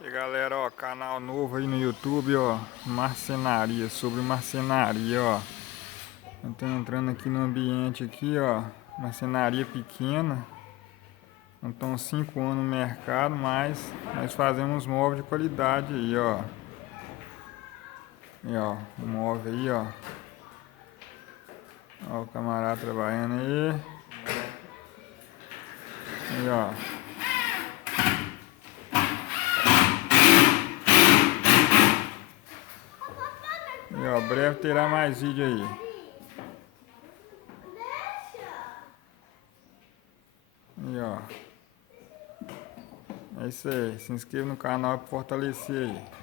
E galera, ó, canal novo aí no YouTube, ó, marcenaria, sobre marcenaria, ó. Eu tô entrando aqui no ambiente aqui, ó, marcenaria pequena. Não estão 5 anos no mercado, mas nós fazemos móveis de qualidade aí, ó. E ó, o móvel aí, ó. Ó o camarada trabalhando aí. E ó. E ó, breve terá mais vídeo aí. E ó. É isso aí. Se inscreva no canal para fortalecer aí.